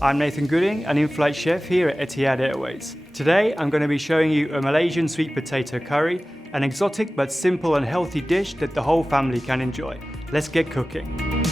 I'm Nathan Gooding, an in-flight chef here at Etihad Airways. Today I'm going to be showing you a Malaysian sweet potato curry, an exotic but simple and healthy dish that the whole family can enjoy. Let's get cooking.